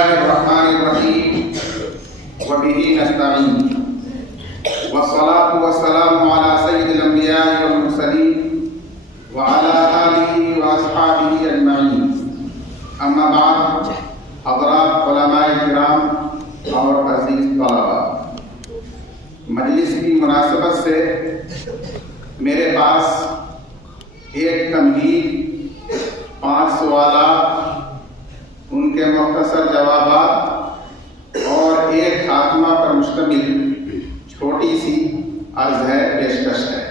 الله الرحمن الرحيم وبه نستعين والصلاة والسلام على سيد الأنبياء والمرسلين وعلى آله وأصحابه أجمعين أما بعد حضرات علماء کرام اور عزیز طلباء، مجلس کی مناسبت سے میرے پاس ایک تمہید، 5 سوالات، ان کے مختصر جوابات اور ایک خاتمہ پر مشتمل چھوٹی سی عرض ہے، پیشکش ہے۔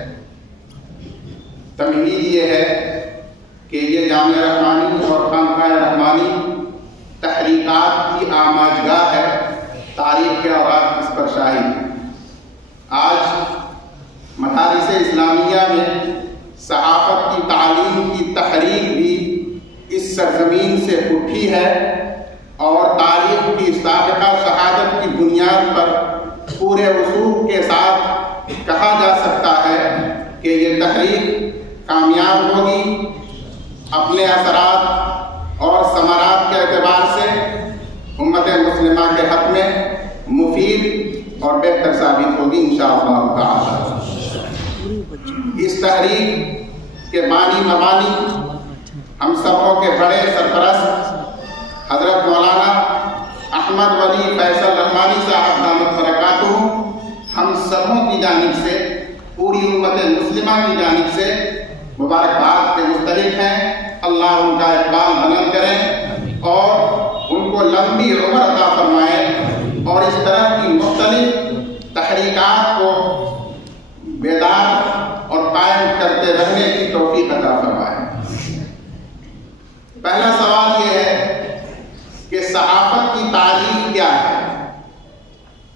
تمہید یہ ہے کہ یہ جامعہ رحمانی اور خانقاہ رحمانی تحریکات کی آماجگاہ ہے، تاریخ کے اوراق اس پر شاہد ہے۔ آج مدارس اسلامیہ میں صحافت کی تعلیم کی تحریک بھی اس سرزمین سے اٹھی ہے اور تاریخ کی سابقہ شہادت کی بنیاد پر پورے وثوق کے ساتھ کہا جا سکتا ہے کہ یہ تحریک کامیاب ہوگی، اپنے اثرات اور ثمرات کے اعتبار سے امت مسلمہ کے حق میں مفید اور بہتر ثابت ہوگی انشاءاللہ تعالی۔ اس تحریک کے بانی مبانی ہم سبوں کے بڑے سرپرست حضرت مولانا احمد ولی فیصل رحمانی صاحب دامت برکاتہ ہم سبوں کی جانب سے، پوری امت مسلمہ کی جانب سے مبارکباد کے مستحق ہیں۔ اللہ ان کا اقبال بلند کرے اور ان کو لمبی عمر عطا فرمائے اور اس طرح کی مختلف تحریکات کو بیدار اور قائم کرتے رہنے کی توفیق عطا فرمائے۔ پہلا سوال یہ ہے کہ صحافت کی تعریف کیا ہے؟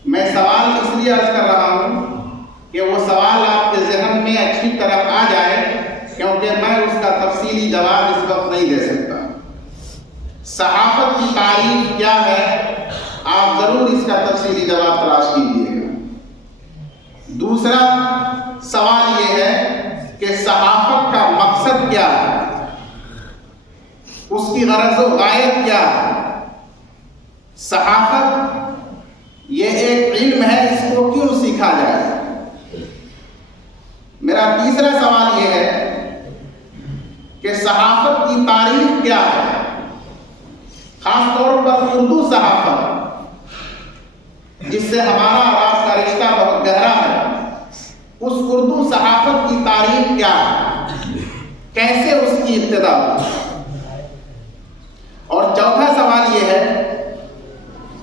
میں سوال اس لیے عرض کر رہا ہوں کہ وہ سوال آپ کے ذہن میں اچھی طرح آ جائے، کیونکہ میں اس کا تفصیلی جواب اس وقت نہیں دے سکتا۔ صحافت کی تعریف کیا ہے، آپ ضرور اس کا تفصیلی جواب تلاش کیجیے گا۔ دوسرا سوال یہ ہے کہ صحافت کا مقصد کیا ہے، اس کی غرض و غایت کیا ہے؟ صحافت یہ ایک علم ہے، اس کو کیوں سیکھا جائے؟ میرا تیسرا سوال یہ ہے کہ صحافت کی تعریف کیا ہے، خاص طور پر اردو صحافت جس سے ہمارا اور آپ کا رشتہ بہت گہرا ہے، اس اردو صحافت کی تعریف کیا ہے، کیسے اس کی ابتدا ہوئی؟ اور چوتھا سوال یہ ہے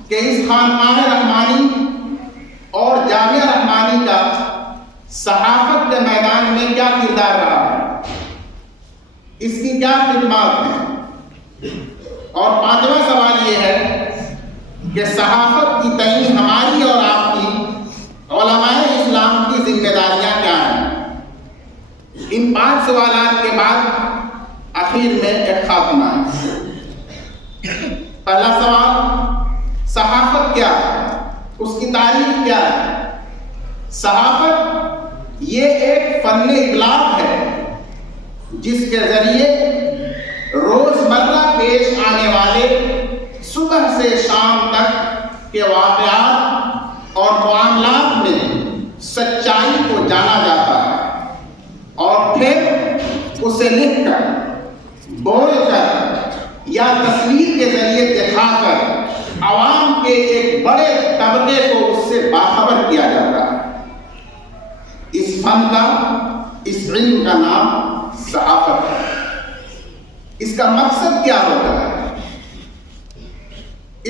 کہ اس خانقاہ رحمانی اور جامعہ رحمانی کا صحافت کے میدان میں کیا کردار رہا ہے، اس کی کیا خدمات ہیں؟ اور پانچواں سوال یہ ہے کہ صحافت کی تئیں ہماری اور آپ کی علماء اسلام کی ذمہ داریاں کیا ہیں؟ ان 5 سوالات کے بعد آخر میں ایک خاتمہ ہے۔ پہلا سوال، صحافت کیا ہے، اس کی تعریف کیا ہے؟ صحافت یہ ایک فن ابلاغ ہے جس کے ذریعے روزمرہ پیش آنے والے صبح سے شام تک کے واقعات اور معاملات میں سچائی کو جانا جاتا ہے اور پھر اسے لکھ کر، بول کر یا تصویر کے ذریعے دکھا کر عوام کے ایک بڑے طبقے کو اس سے باخبر کیا جاتا ہے۔ اس فن کا، اس علم کا نام صحافت ہے۔ اس کا مقصد کیا ہوتا ہے؟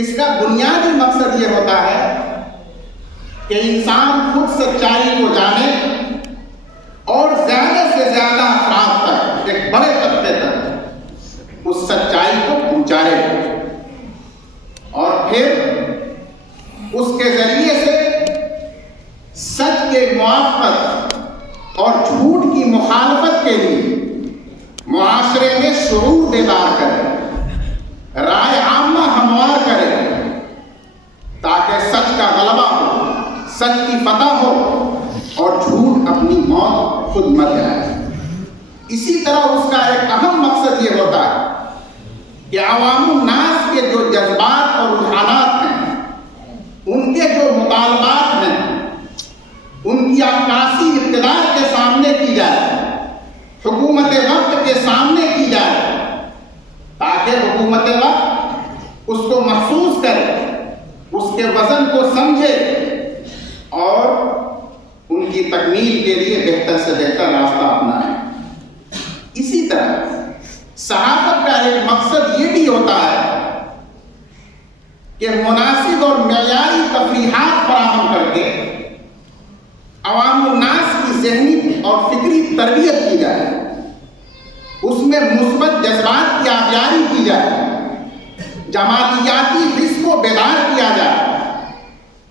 اس کا بنیادی مقصد یہ ہوتا ہے کہ انسان خود سچائی کو جانے اور زیادہ سے زیادہ افراد تک، ایک بڑے طبقے تک اس سچائی کو پہنچائے اور پھر اس کے ذریعے سے سچ کے موافقت اور جھوٹ کی مخالفت کے لیے معاشرے میں شعور بیدار کرے، رائے عامہ ہموار کرے، تاکہ سچ کا غلبہ ہو، سچ کی فتح ہو اور جھوٹ اپنی موت خود مر جائے۔ اسی طرح اس کا ایک اہم مقصد یہ ہوتا ہے کہ عوام الناس کے جو جذبات اور مطالبات ہیں ان کی عکاسی اقتدار کے سامنے کی جائے، حکومت وقت کے سامنے کی جائے، تاکہ حکومت وقت اس کو محسوس کرے، اس کے وزن کو سمجھے اور ان کی تکمیل کے لیے بہتر سے بہتر راستہ اپنائے۔ اسی طرح صحافت کا ایک مقصد یہ بھی ہوتا ہے کہ مناسب اور معیاری تفریحات فراہم کر کے عوام الناس کی ذہنی اور فکری تربیت کی جائے، اس میں مثبت جذبات کی آبیاری کی جائے، جمالیاتی حس کو بیدار کیا جائے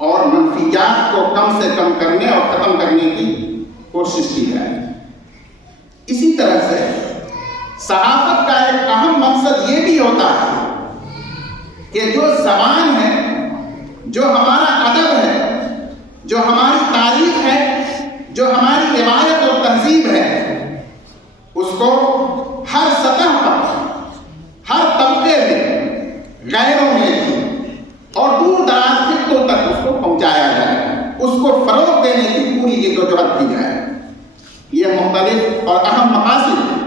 اور منفیات کو کم سے کم کرنے اور ختم کرنے کی کوشش کی جائے۔ اسی طرح سے صحافت کا ایک اہم مقصد یہ بھی ہوتا ہے کہ جو زبان ہے، جو ہمارا ادب ہے، جو ہماری تاریخ ہے، جو ہماری روایت اور تہذیب ہے، اس کو ہر سطح پر، ہر طبقے میں، غیروں میں اور دور دراز خطوں تک اس کو پہنچایا جائے، اس کو فروغ دینے کی پوری جدوجہد کی جائے۔ یہ مختلف اور اہم مقاصد ہیں۔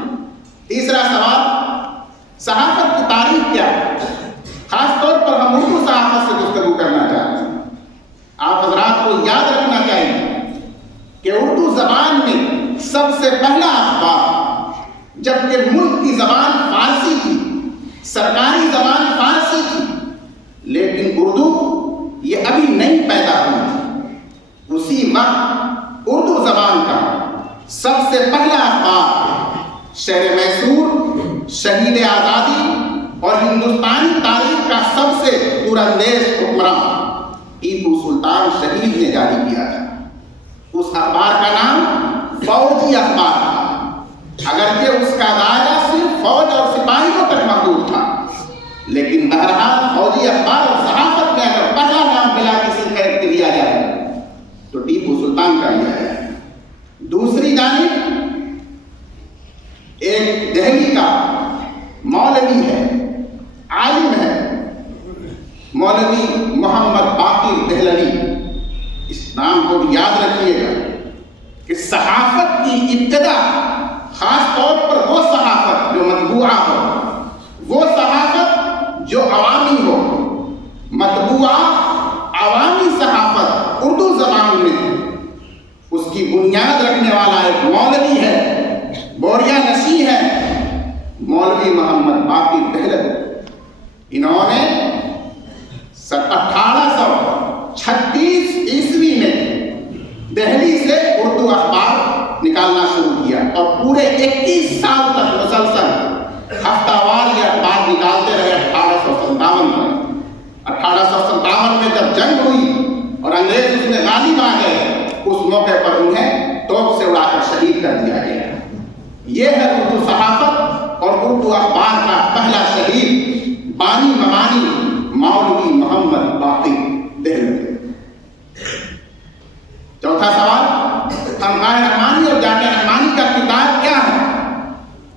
تیسرا سوال، صحافت کی تاریخ کیا ہے؟ خاص طور پر ہم اردو صحافت سے گفتگو کرنا چاہتے ہیں۔ آپ حضرات کو یاد رکھنا چاہیے کہ اردو زبان میں سب سے پہلا اخبار، جبکہ ملک کی زبان فارسی تھی، سرکاری زبان فارسی تھی، لیکن اردو یہ ابھی نہیں پیدا ہوئی تھی، اسی وقت اردو زبان کا سب سے پہلا اخبار شہر میسور، شہید آزادی اور ہندوستانی تاریخ کا سب سے دوراندیش حکمراں ٹیپو سلطان شہید نے جاری کیا تھا۔ اس اخبار کا نام فوجی اخبار تھا، اگرچہ اس کا دائرہ صرف فوج اور سپاہیوں تک محدود تھا، لیکن بہرحال فوجی اخبار اور صحافت میں اگر پہلا نام بلا کسی خیر کے لیا جائے تو ٹیپو سلطان کا لیا جائے۔ دوسری جانب ایک دہلی کا مولوی ہے، عالم ہے، مولوی محمد باقر دہلوی، اس نام کو بھی یاد رکھیے گا کہ صحافت کی ابتدا، خاص طور پر وہ صحافت جو مطبوعہ ہو، وہ صحافت جو عوامی ہو، مطبوعہ عوامی صحافت اردو زبان میں، اس کی بنیاد رکھنے والا ایک مولوی ہے، بوریا نشین ہے، مولوی محمد باقر دہلوی۔ انہوں نے 1836 عیسوی میں دہلی سے اردو اخبار نکالنا شروع کیا اور پورے 21 سال تک مسلسل ہفتہ وار یہ اخبار نکالتے رہے 1857 تک۔ 1857 میں جب جنگ ہوئی اور انگریز اس میں غالب آ گئے، اس موقع پر انہیں توپ سے اڑا کر شہید کر دیا گیا۔ یہ ہے اردو صحافت اور اردو اخبار کا پہلا شہید، بانی مبانی مولوی محمد باقر دہلوی۔ چوتھا سوال، خانقاہ رحمانی اور جامعہ رحمانی کا کردار کیا ہے؟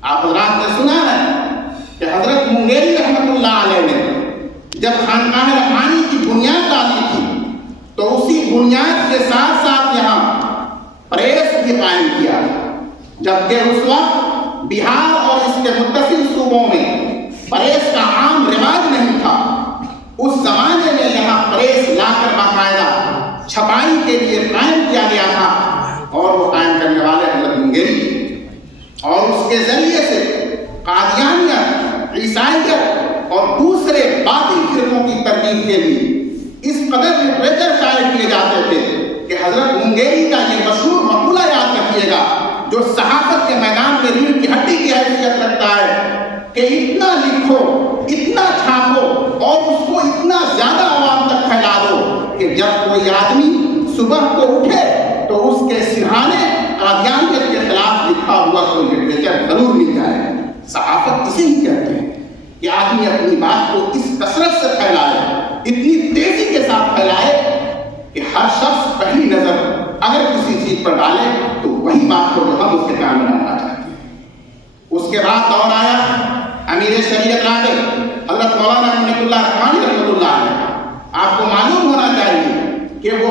آپ حضرات نے سنا ہے کہ حضرت منگیری رحمۃ اللہ علیہ نے جب خانقاہ رحمانی کی بنیاد ڈالی تھی تو اسی بنیاد کے ساتھ ساتھ یہاں پریس بھی قائم کیا، جبکہ اس وقت بہار اور اس کے متصل صوبوں میں پریس کا عام رواج نہیں تھا۔ اس زمانے میں یہاں پریس لا کر باقاعدہ چھپائی کے لیے قائم کیا گیا تھا اور وہ قائم کرنے والے حضرت منگیری تھے، اور اس کے ذریعے سے قادیانیت، عیسائیت اور دوسرے باطل فرقوں کی ترتیب کے لیے اس قدر لٹریچر شائع کیے جاتے تھے کہ حضرت منگیری کا یہ مشہور مقولہ یاد رکھیے گا جو صحافت کے میدان میں ریڑھ کی ہڈی کی حیثیت رکھتا ہے کہ اتنا لکھو، اتنا چھاپو اور اس کو اتنا زیادہ عوام تک پھیلا دو کہ جب کوئی آدمی صبح کو اٹھے تو اس کے سرہانے قادیانیت کے خلاف لکھا ہوا کوئی لٹریچر ضرور مل جائے۔ صحافت اسے ہی کہتے ہیں کہ آدمی اپنی بات کو اس کثرت سے پھیلائے، اتنی تیزی کے ساتھ پھیلائے کہ ہر شخص پہلی نظر اگر کسی چیز پر ڈالے تو وہی بات کو جو ہم اس کے کام میں ڈالنا چاہتے ہیں۔ اس کے بعد دور آیا امیر شریعت رابع حضرت مولانا منت اللہ رحمانی رحمۃ اللہ علیہ۔ آپ کو معلوم ہونا چاہیے کہ وہ